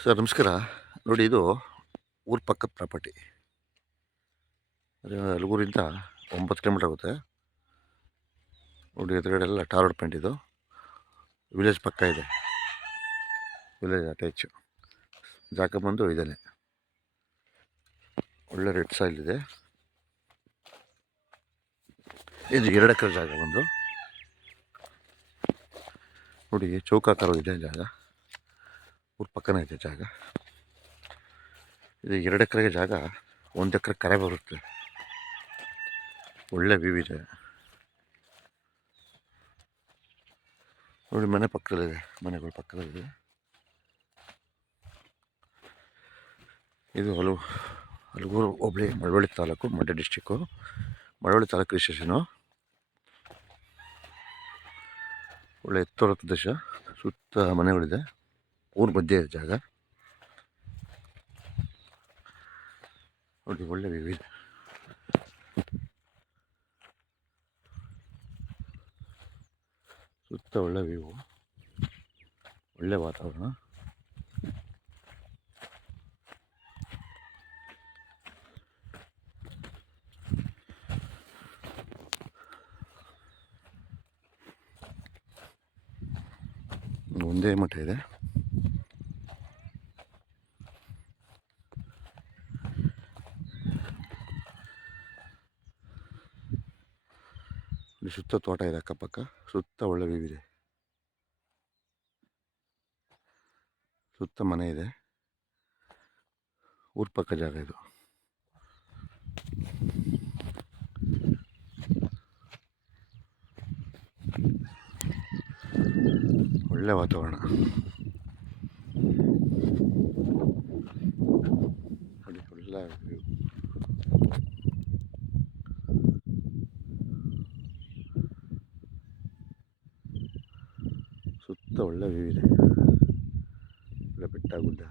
Sir ನಮಸ್ಕಾರ. ನೋಡಿ ಇದು ಊರ ಪಕ್ಕದ ಪ್ರಾಪರ್ಟಿ. ಅಲಗೂರಿಂದ 9 ಕಿಲೋಮೀಟರ್ ಆಗುತ್ತೆ. ನೋಡಿ ಎದುರುಗಡೆ ಎಲ್ಲ ಟಾರ್ ರೋಡ್ ಪೇಂಟ್ ಇದು. ವಿಲೇಜ್ ಪಕ್ಕ ಇದೆ, ವಿಲೇಜ್ ಅಟ್ಯಾಚು. ಜಾಗ ಬಂದು ಇದೇನೆ, ಒಳ್ಳೆ ರೆಡ್ ಸಾಯಿಲ್ ಇದೆ. ಇದು 2 ಎಕರೆ ಜಾಗ ಬಂದು. ನೋಡಿ ಚೌಕಾಕಾರ ಇದೆ ಜಾಗ, ಊರ ಪಕ್ಕನೇ ಇದೆ ಜಾಗ. ಇದು 2 ಎಕರೆಗೆ ಜಾಗ, 1 ಎಕರೆ ಕರೆ ಬರುತ್ತೆ. ಒಳ್ಳೆ ವ್ಯೂ ಇದೆ. ನೋಡಿ ಮನೆ ಪಕ್ಕದಲ್ಲಿದೆ, ಮನೆಗಳು ಪಕ್ಕದಲ್ಲಿದೆ. ಇದು ಹಲಗೂರು ಹೋಬಳಿ, ಮಳವಳ್ಳಿ ತಾಲೂಕು, ಮಂಡ್ಯ ಡಿಸ್ಟಿಕ್ಕು. ಮಳವಳ್ಳಿ ತಾಲೂಕು ರಿಜಿಸ್ಟ್ರೇಷನು. ಒಳ್ಳೆ ಎತ್ತರದ ಪ್ರದೇಶ, ಸುತ್ತ ಮನೆಗಳಿದೆ, ಊರ ಮಧ್ಯೆ ಇದೆ ಜಾಗ. ನೋಡಿ ಒಳ್ಳೆ ವ್ಯೂ ಇದೆ. ಸುತ್ತ ಒಳ್ಳೆ ವ್ಯೂ, ಒಳ್ಳೆ ವಾತಾವರಣ. ಒಂದೇ ಮಠ ಇದೆ. ಇಲ್ಲಿ ಸುತ್ತ ತೋಟ ಇದೆ, ಅಕ್ಕಪಕ್ಕ ಸುತ್ತ ಒಳ್ಳೆ ವ್ಯೂ ಇದೆ. ಸುತ್ತ ಮನೆ ಇದೆ, ಊರ ಪಕ್ಕ ಜಾಗ ಇದು. ಒಳ್ಳೆ ವಾತಾವರಣ. ನೋಡಿ ಒಳ್ಳೆ ವ್ಯೂ. ಸುತ್ತ ಒಳ್ಳೆ ವ್ಯೂ ಇದೆ, ಒಳ್ಳೆ ಬೆಟ್ಟ ಗುಡ್ಡ.